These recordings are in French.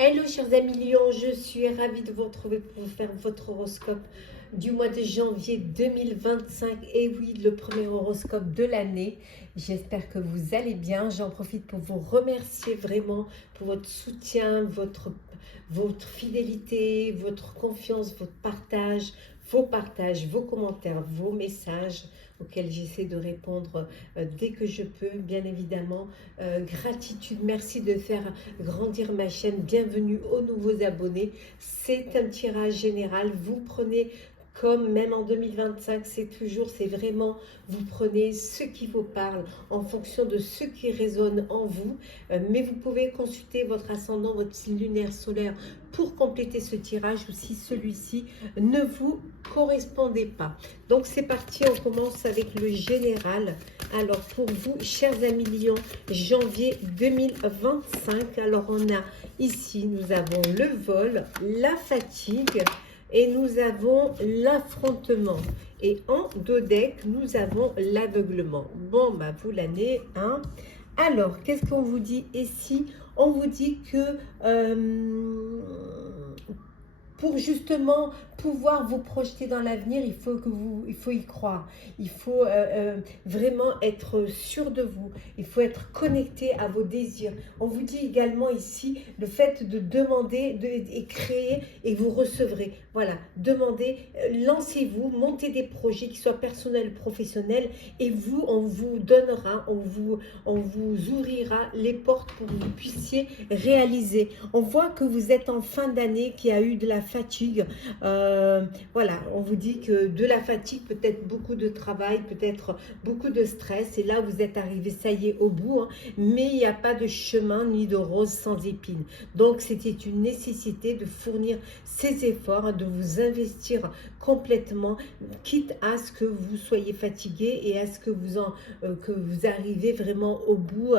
Hello chers amis Lions, je suis ravie de vous retrouver pour vous faire votre horoscope du mois de janvier 2025. Et oui, le premier horoscope de l'année. J'espère que vous allez bien. J'en profite pour vous remercier vraiment pour votre soutien, votre fidélité, votre confiance, votre partages, vos commentaires, vos messages auxquels j'essaie de répondre dès que je peux, bien évidemment. Gratitude, merci de faire grandir ma chaîne. Bienvenue aux nouveaux abonnés. C'est un tirage général. Vous prenez comme même en 2025, c'est vraiment, vous prenez ce qui vous parle en fonction de ce qui résonne en vous. Mais vous pouvez consulter votre ascendant, votre signe lunaire, solaire pour compléter ce tirage ou si celui-ci ne vous correspondait pas. Donc c'est parti, on commence avec le général. Alors pour vous, chers amis Lions, janvier 2025, alors on a ici, nous avons le vol, la fatigue et nous avons l'affrontement. Et en dodec, nous avons l'aveuglement. Bon, bah vous l'année, hein. Alors, qu'est-ce qu'on vous dit ici? On vous dit que pour justement pouvoir vous projeter dans l'avenir, il faut y croire. Il faut vraiment être sûr de vous. Il faut être connecté à vos désirs. On vous dit également ici le fait de demander et créer et vous recevrez. Voilà, demandez, lancez-vous, montez des projets qui soient personnels, professionnels et vous, on vous donnera, on vous ouvrira les portes pour que vous puissiez réaliser. On voit que vous êtes en fin d'année, qui a eu de la fatigue. Voilà, on vous dit que de la fatigue, peut-être beaucoup de travail, peut-être beaucoup de stress. Et là, vous êtes arrivé, ça y est, au bout. Hein, mais il n'y a pas de chemin ni de rose sans épines. Donc, c'était une nécessité de fournir ces efforts, de vous investir complètement, quitte à ce que vous soyez fatigué et à ce que que vous arrivez vraiment au bout,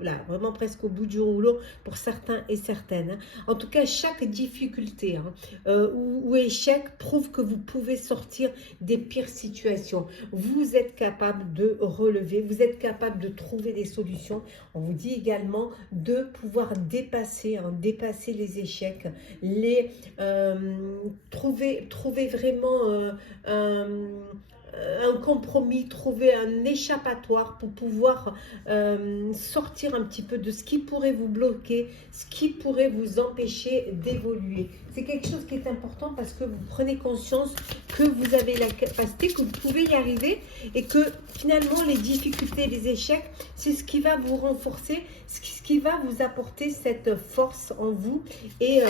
là, vraiment presque au bout du rouleau pour certains et certaines. Hein. En tout cas, chaque difficulté ou échec prouve que vous pouvez sortir des pires situations. Vous êtes capable de relever, vous êtes capable de trouver des solutions. On vous dit également de pouvoir dépasser les échecs, trouver vraiment un compromis, trouver un échappatoire pour pouvoir sortir un petit peu de ce qui pourrait vous bloquer, ce qui pourrait vous empêcher d'évoluer. C'est quelque chose qui est important parce que vous prenez conscience que vous avez la capacité, que vous pouvez y arriver et que finalement les difficultés, les échecs, c'est ce qui va vous renforcer, ce qui va vous apporter cette force en vous et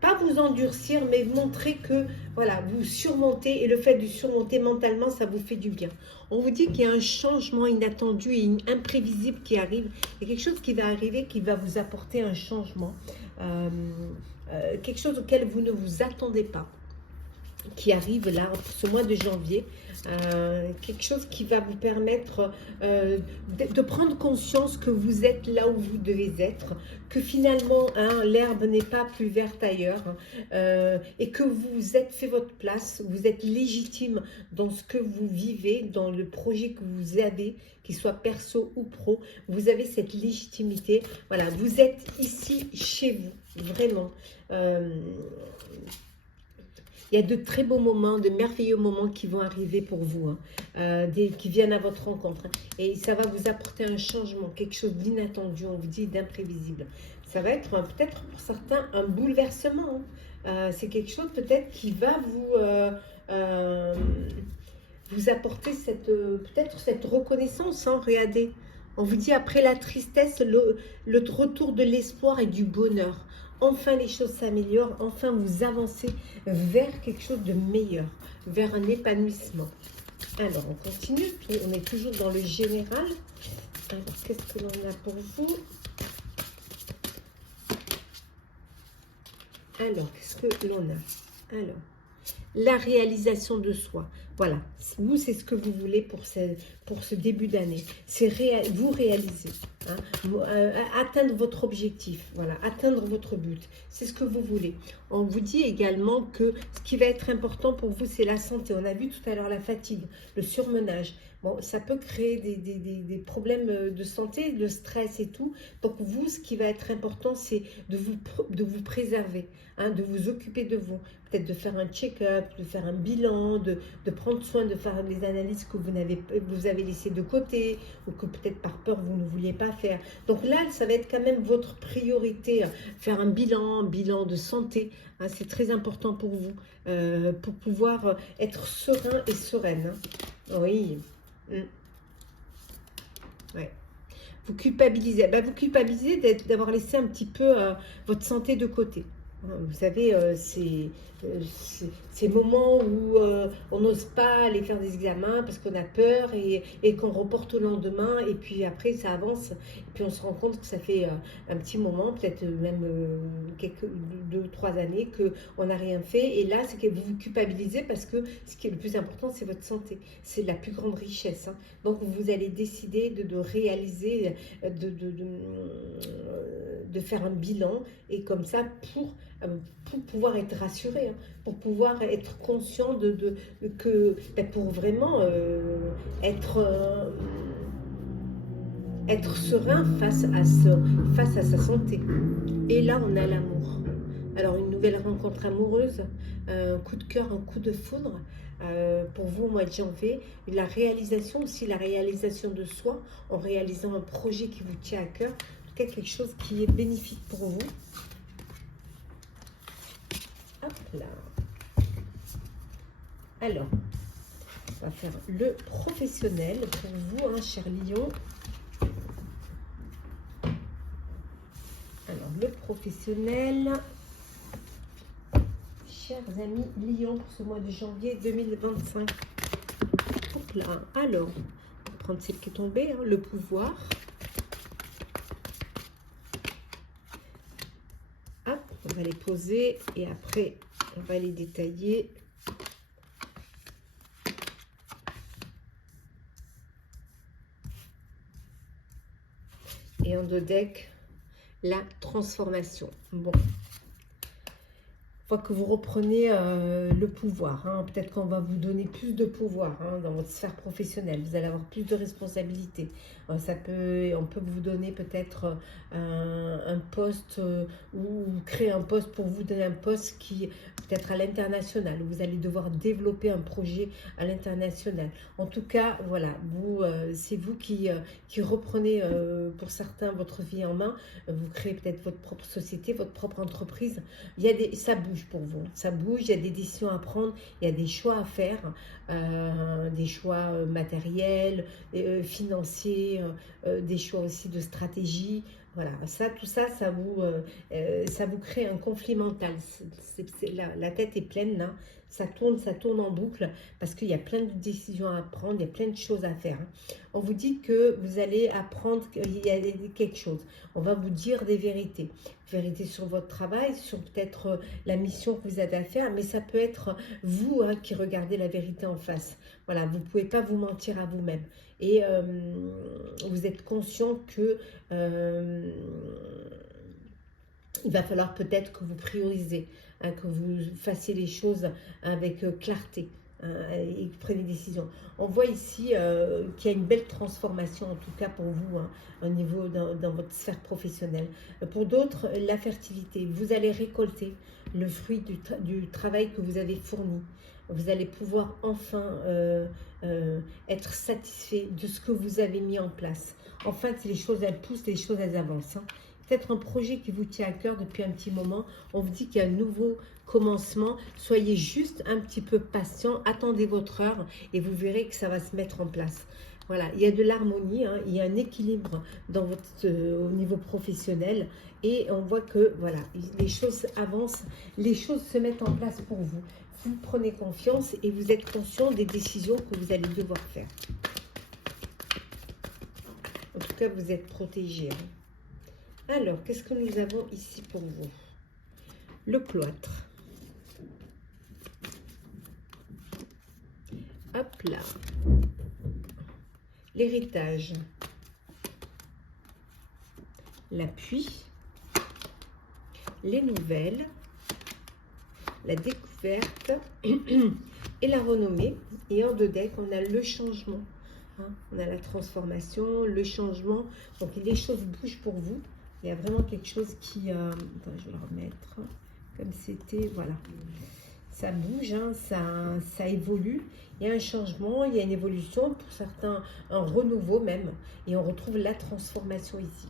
pas vous endurcir, mais montrer que voilà, vous surmontez et le fait de surmonter mentalement, ça vous fait du bien. On vous dit qu'il y a un changement inattendu et imprévisible qui arrive. Il y a quelque chose qui va arriver qui va vous apporter un changement, quelque chose auquel vous ne vous attendez pas, qui arrive là pour ce mois de janvier, quelque chose qui va vous permettre de prendre conscience que vous êtes là où vous devez être, que finalement hein, l'herbe n'est pas plus verte ailleurs et que vous êtes fait votre place, vous êtes légitime dans ce que vous vivez, dans le projet que vous avez, qu'il soit perso ou pro, vous avez cette légitimité, voilà, vous êtes ici chez vous, vraiment. Il y a de très beaux moments, de merveilleux moments qui vont arriver pour vous, hein, qui viennent à votre rencontre. Hein, et ça va vous apporter un changement, quelque chose d'inattendu, on vous dit d'imprévisible. Ça va être peut-être pour certains un bouleversement. Hein. C'est quelque chose peut-être qui va vous apporter peut-être cette reconnaissance. Hein, regardez, on vous dit après la tristesse, le retour de l'espoir et du bonheur. Enfin, les choses s'améliorent. Enfin, vous avancez vers quelque chose de meilleur, vers un épanouissement. Alors, on continue. On est toujours dans le général. Alors, qu'est-ce que l'on a pour vous? Alors, qu'est-ce que l'on a? Alors, la réalisation de soi. Voilà, vous, c'est ce que vous voulez pour ce début d'année. C'est vous réaliser, hein, atteindre votre objectif, voilà, atteindre votre but. C'est ce que vous voulez. On vous dit également que ce qui va être important pour vous, c'est la santé. On a vu tout à l'heure la fatigue, le surmenage. Bon, ça peut créer des problèmes de santé, de stress et tout. Donc vous, ce qui va être important, c'est de vous préserver, hein, de vous occuper de vous. Peut-être de faire un check-up, de faire un bilan, de prendre soin, de faire les analyses que vous avez laissées de côté ou que peut-être par peur vous ne vouliez pas faire. Donc là, ça va être quand même votre priorité, faire un bilan de santé. Hein, c'est très important pour vous, pour pouvoir être serein et sereine. Hein. Oui. Ouais. Vous culpabilisez d'avoir laissé un petit peu votre santé de côté. Vous savez, ces moments où on n'ose pas aller faire des examens parce qu'on a peur et qu'on reporte au lendemain et puis après ça avance et puis on se rend compte que ça fait un petit moment, peut-être même quelques 2 ou 3 années qu'on n'a rien fait et là c'est que vous vous culpabilisez parce que ce qui est le plus important c'est votre santé, c'est la plus grande richesse. Hein. Donc vous allez décider de réaliser, de faire un bilan et comme ça pour pouvoir être rassuré, hein, pour pouvoir être conscient pour vraiment être serein face à sa santé. Et là, on a l'amour. Alors, une nouvelle rencontre amoureuse, un coup de cœur, un coup de foudre pour vous au mois de janvier. Et la réalisation aussi, la réalisation de soi en réalisant un projet qui vous tient à cœur. En tout cas, quelque chose qui est bénéfique pour vous. Hop là. Alors, on va faire le professionnel pour vous, hein, cher Lion. Alors, le professionnel, chers amis Lion, pour ce mois de janvier 2025. Hop là. Alors, on va prendre celle qui est tombée, hein, le pouvoir. Hop, on va les poser et après, on va les détailler. Et en dos deck, la transformation. Bon. Une fois que vous reprenez le pouvoir, hein, peut-être qu'on va vous donner plus de pouvoir hein, dans votre sphère professionnelle, vous allez avoir plus de responsabilités. On peut vous donner peut-être un poste ou créer un poste pour vous donner un poste qui peut-être à l'international. Vous allez devoir développer un projet à l'international. En tout cas, voilà, c'est vous qui reprenez pour certains votre vie en main. Vous créez peut-être votre propre société, votre propre entreprise. Ça bouge pour vous, ça bouge, il y a des décisions à prendre, il y a des choix à faire, des choix matériels, financiers, des choix aussi de stratégie. Voilà, tout ça, ça vous crée un conflit mental. La tête est pleine là, ça tourne en boucle parce qu'il y a plein de décisions à prendre, il y a plein de choses à faire. On vous dit que vous allez apprendre qu'il y a quelque chose. On va vous dire des vérités. Vérité sur votre travail, sur peut-être la mission que vous avez à faire, mais ça peut être vous hein, qui regardez la vérité en face. Voilà, vous ne pouvez pas vous mentir à vous-même. Et vous êtes conscient que il va falloir peut-être que vous priorisez, hein, que vous fassiez les choses avec clarté. Et que vous prenez des décisions. On voit ici qu'il y a une belle transformation, en tout cas pour vous, hein, au niveau dans votre sphère professionnelle. Pour d'autres, la fertilité. Vous allez récolter le fruit du travail que vous avez fourni. Vous allez pouvoir enfin être satisfait de ce que vous avez mis en place. Enfin, les choses, elles poussent, les choses, elles avancent. Hein. Peut-être un projet qui vous tient à cœur depuis un petit moment. On vous dit qu'il y a un nouveau commencement. Soyez juste un petit peu patient. Attendez votre heure et vous verrez que ça va se mettre en place. Voilà, il y a de l'harmonie, hein, il y a un équilibre au niveau professionnel et on voit que voilà, les choses avancent, les choses se mettent en place pour vous. Vous prenez confiance et vous êtes conscient des décisions que vous allez devoir faire. En tout cas, vous êtes protégé. Hein. Alors, qu'est-ce que nous avons ici pour vous? Le cloître. Hop là. L'héritage. L'appui. Les nouvelles. La découverte et la renommée. Et en deux decks, on a le changement. hein. On a la transformation, le changement. Donc les choses bougent pour vous. Il y a vraiment quelque chose qui... attends, je vais le remettre comme c'était. Voilà. Ça bouge, hein, ça évolue. Il y a un changement, il y a une évolution. Pour certains, un renouveau même. Et on retrouve la transformation ici.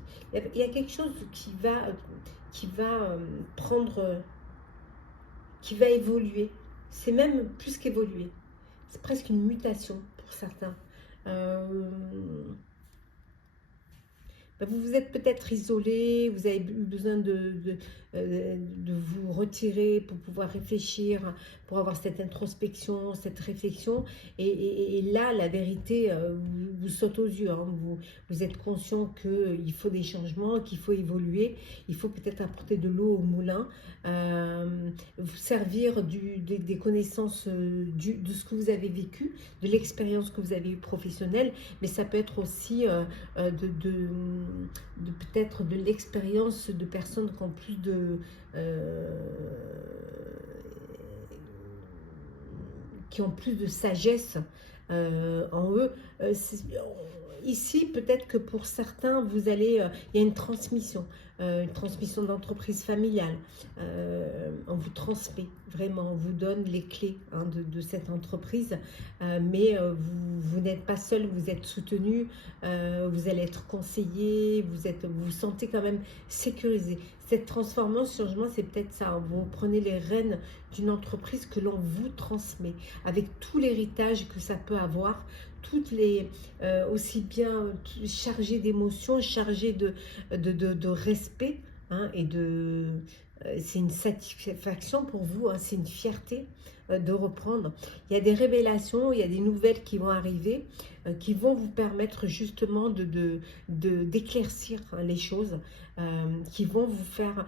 Il y a quelque chose qui va prendre... qui va évoluer. C'est même plus qu'évoluer. C'est presque une mutation pour certains. Vous vous êtes peut-être isolé, vous avez eu besoin de vous retirer pour pouvoir réfléchir, pour avoir cette introspection, cette réflexion. Et là, la vérité vous saute aux yeux. Hein. Vous êtes conscient qu'il faut des changements, qu'il faut évoluer. Il faut peut-être apporter de l'eau au moulin, vous servir des connaissances de ce que vous avez vécu, de l'expérience que vous avez eue professionnelle. Mais ça peut être aussi peut-être de l'expérience de personnes qui ont plus de sagesse en eux. Ici, peut-être que pour certains, il y a une transmission d'entreprise familiale. On vous transmet, vraiment, on vous donne les clés hein, de cette entreprise, mais vous n'êtes pas seul, vous êtes soutenu, vous allez être conseillé, vous vous sentez quand même sécurisé. Cette transformation, changement, c'est peut-être ça. Hein. Vous prenez les rênes d'une entreprise que l'on vous transmet, avec tout l'héritage que ça peut avoir, toutes les aussi bien chargées d'émotions, chargées de respect, hein, et c'est une satisfaction pour vous, hein, c'est une fierté de reprendre. Il y a des révélations, il y a des nouvelles qui vont arriver, qui vont vous permettre justement d'éclaircir hein, les choses, qui vont vous faire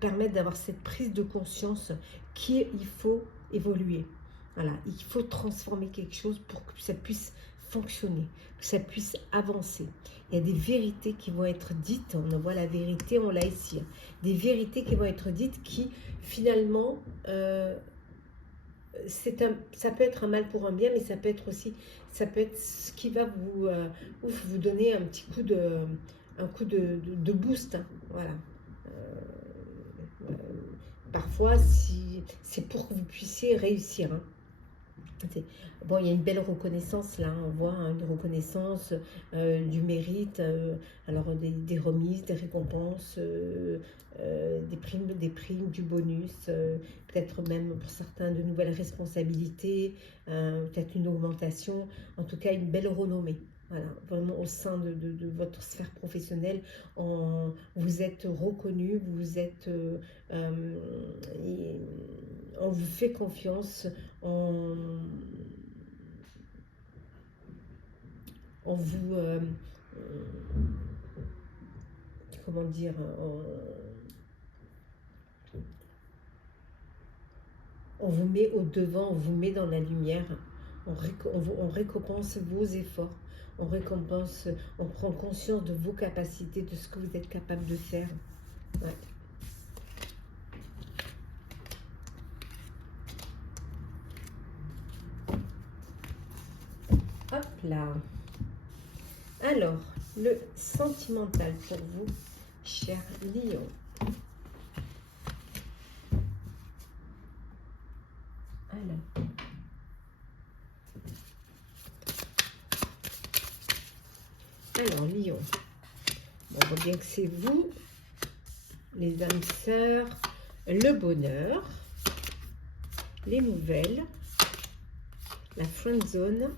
permettre d'avoir cette prise de conscience qu'il faut évoluer. Voilà, il faut transformer quelque chose pour que ça puisse fonctionner, que ça puisse avancer. Il y a des vérités qui vont être dites, on voit la vérité, on l'a ici. Hein. Des vérités qui vont être dites qui, finalement, ça peut être un mal pour un bien, mais ça peut être aussi, ça peut être ce qui va vous donner un petit coup de boost. Hein. Voilà. Parfois, c'est pour que vous puissiez réussir. Hein. Bon, il y a une belle reconnaissance là, on voit hein, une reconnaissance du mérite, alors des remises, des récompenses, des primes, du bonus, peut-être même pour certains de nouvelles responsabilités, peut-être une augmentation, en tout cas une belle renommée. Voilà, vraiment au sein de votre sphère professionnelle, vous êtes reconnu, on vous fait confiance, on vous, comment dire, on vous met au devant, on vous met dans la lumière, on récompense vos efforts, on prend conscience de vos capacités, de ce que vous êtes capable de faire. Ouais. Hop là. Alors, le sentimental pour vous, cher Lion. Alors, Lion. Bon, on voit bien que c'est vous, les âmes sœurs, le bonheur, les nouvelles, la friend zone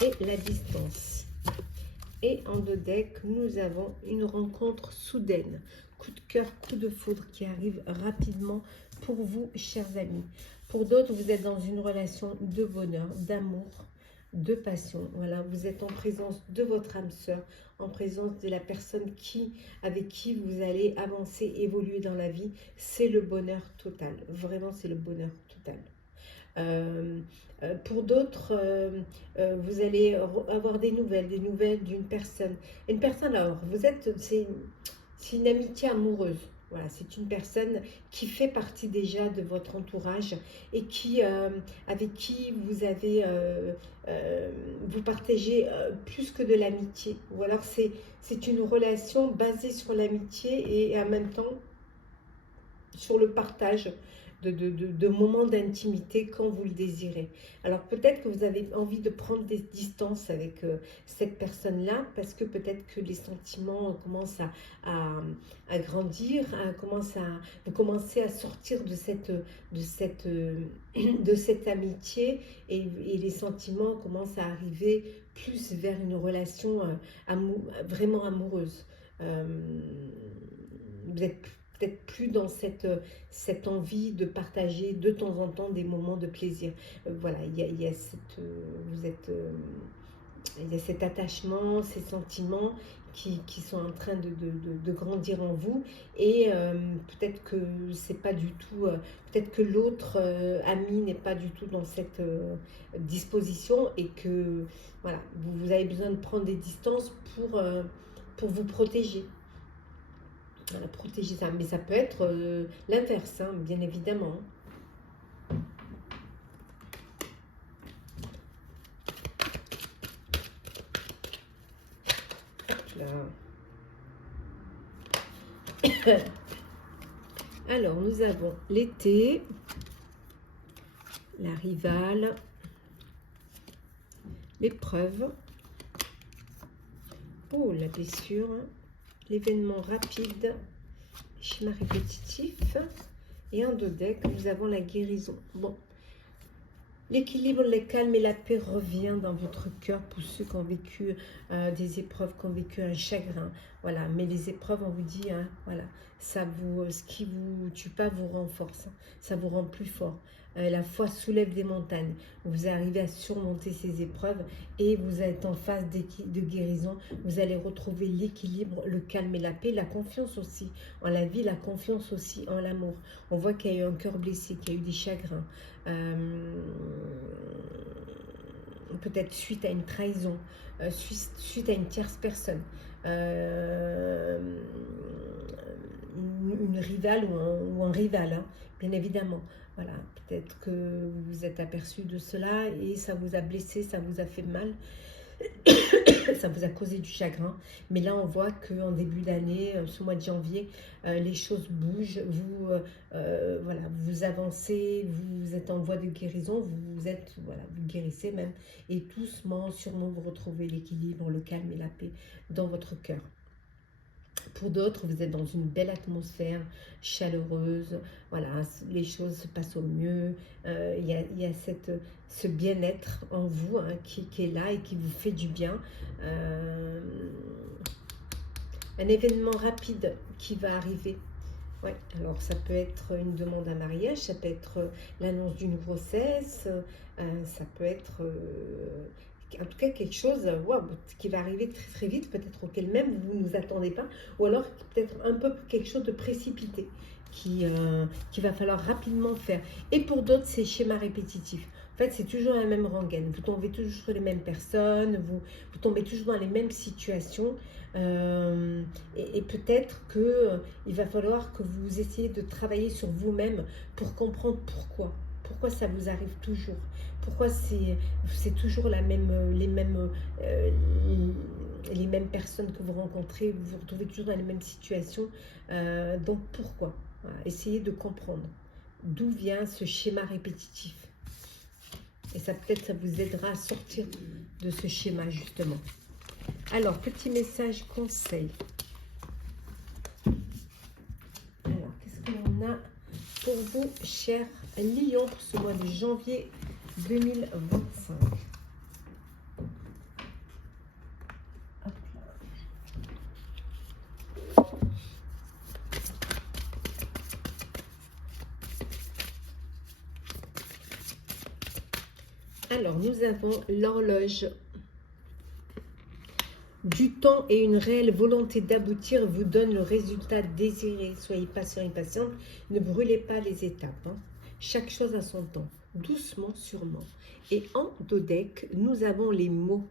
et la distance. Et en deux decks, nous avons une rencontre soudaine. Coup de cœur, coup de foudre qui arrive rapidement pour vous, chers amis. Pour d'autres, vous êtes dans une relation de bonheur, d'amour, de passion. Voilà, vous êtes en présence de votre âme sœur, en présence de la personne avec qui vous allez avancer, évoluer dans la vie. C'est le bonheur total. Vraiment, c'est le bonheur total. Pour d'autres, vous allez avoir des nouvelles d'une personne. Une personne, alors, c'est une amitié amoureuse. Voilà, c'est une personne qui fait partie déjà de votre entourage et qui, avec qui vous avez, vous partagez plus que de l'amitié. Ou alors c'est une relation basée sur l'amitié et en même temps sur le partage de moments d'intimité quand vous le désirez. Alors peut-être que vous avez envie de prendre des distances avec cette personne-là parce que peut-être que les sentiments commencent à grandir, vous commencez à sortir de cette amitié et les sentiments commencent à arriver plus vers une relation vraiment amoureuse. Euh, vous êtes peut-être plus dans cette envie de partager de temps en temps des moments de plaisir. Voilà, il y a il y a cet attachement, ces sentiments qui sont en train de grandir en vous et peut-être que c'est pas du tout, peut-être que l'autre ami n'est pas du tout dans cette disposition et que voilà, vous avez besoin de prendre des distances pour vous protéger. Voilà, protéger ça, mais ça peut être l'inverse, hein, bien évidemment. Là. Alors, nous avons l'été, la rivale, l'épreuve, oh, la blessure, l'événement rapide, schéma répétitif, et en dos deck, nous avons la guérison. Bon, l'équilibre, le calme et la paix revient dans votre cœur pour ceux qui ont vécu des épreuves, qui ont vécu un chagrin. Voilà, mais les épreuves, on vous dit, hein, voilà, ce qui vous tue pas vous renforce, hein, ça vous rend plus fort. La foi soulève des montagnes. Vous arrivez à surmonter ces épreuves et vous êtes en phase de guérison. Vous allez retrouver l'équilibre, le calme et la paix, la confiance aussi en la vie, la confiance aussi en l'amour. On voit qu'il y a eu un cœur blessé, qu'il y a eu des chagrins. Peut-être suite à une trahison, suite à une tierce personne, une rivale ou un rival, hein, bien évidemment. Voilà, peut-être que vous vous êtes aperçu de cela et ça vous a blessé, ça vous a fait mal. Ça vous a causé du chagrin, mais là on voit qu'en début d'année, ce mois de janvier, les choses bougent, voilà, vous avancez, vous êtes en voie de guérison, voilà, vous guérissez même, et doucement, sûrement vous retrouvez l'équilibre, le calme et la paix dans votre cœur. Pour d'autres, vous êtes dans une belle atmosphère chaleureuse, voilà, les choses se passent au mieux, il y a ce bien-être en vous, hein, qui est là et qui vous fait du bien. Un événement rapide qui va arriver. Ouais, alors ça peut être une demande à mariage, ça peut être l'annonce d'une grossesse, ça peut être en tout cas quelque chose qui va arriver très très vite, peut-être auquel même vous ne vous attendez pas, ou alors peut-être un peu quelque chose de précipité qui va falloir rapidement faire. Et pour d'autres, c'est schéma répétitif. En fait, c'est toujours la même rengaine. Vous tombez toujours sur les mêmes personnes, vous tombez toujours dans les mêmes situations. Et peut-être qu'il va falloir que vous essayiez de travailler sur vous-même pour comprendre pourquoi. Pourquoi ça vous arrive toujours? Pourquoi c'est toujours les mêmes personnes que vous rencontrez, vous vous retrouvez toujours dans les mêmes situations. Donc pourquoi? Voilà, essayez de comprendre d'où vient ce schéma répétitif. Et ça peut-être ça vous aidera à sortir de ce schéma justement. Alors, petit message conseil. Alors, qu'est-ce qu'on a pour vous, chers lions, pour ce mois de janvier 2025? Alors, nous avons l'horloge du temps et une réelle volonté d'aboutir vous donne le résultat désiré. Soyez patient et patiente, ne brûlez pas les étapes, hein. Chaque chose a son temps, doucement, sûrement. Et en dos deck, nous avons les mots.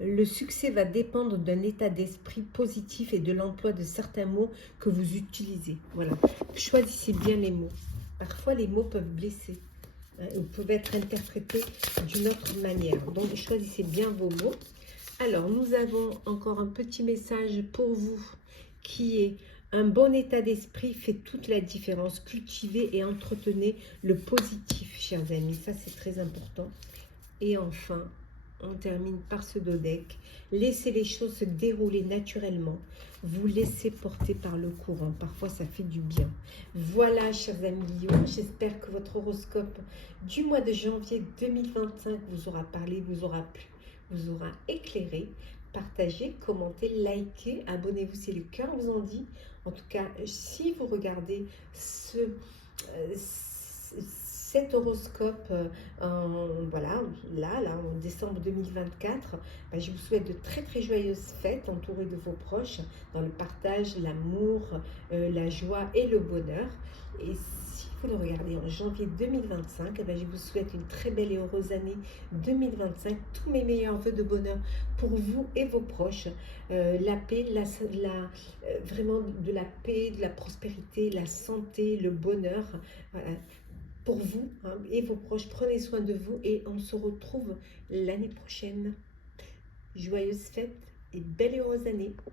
Le succès va dépendre d'un état d'esprit positif et de l'emploi de certains mots que vous utilisez. Voilà. Choisissez bien les mots. Parfois, les mots peuvent blesser. Ils peuvent être interprétés d'une autre manière. Donc, choisissez bien vos mots. Alors, nous avons encore un petit message pour vous qui est: un bon état d'esprit fait toute la différence. Cultivez et entretenez le positif, chers amis. Ça, c'est très important. Et enfin, on termine par ce dodeck. Laissez les choses se dérouler naturellement. Vous laissez porter par le courant. Parfois, ça fait du bien. Voilà, chers amis Lion, j'espère que votre horoscope du mois de janvier 2025 vous aura parlé, vous aura plu, vous aura éclairé. Partagez, commentez, likez, abonnez-vous si le cœur vous en dit. En tout cas, si vous regardez cet horoscope voilà, là, en décembre 2024, ben, je vous souhaite de très très joyeuses fêtes entourées de vos proches, dans le partage, l'amour, la joie et le bonheur. Et si vous le regardez en janvier 2025, ben, je vous souhaite une très belle et heureuse année 2025. Tous mes meilleurs voeux de bonheur pour vous et vos proches. La paix, vraiment de la paix, de la prospérité, la santé, le bonheur. Voilà, pour vous et vos proches. Prenez soin de vous et on se retrouve l'année prochaine. Joyeuses fêtes et belle et heureuse année.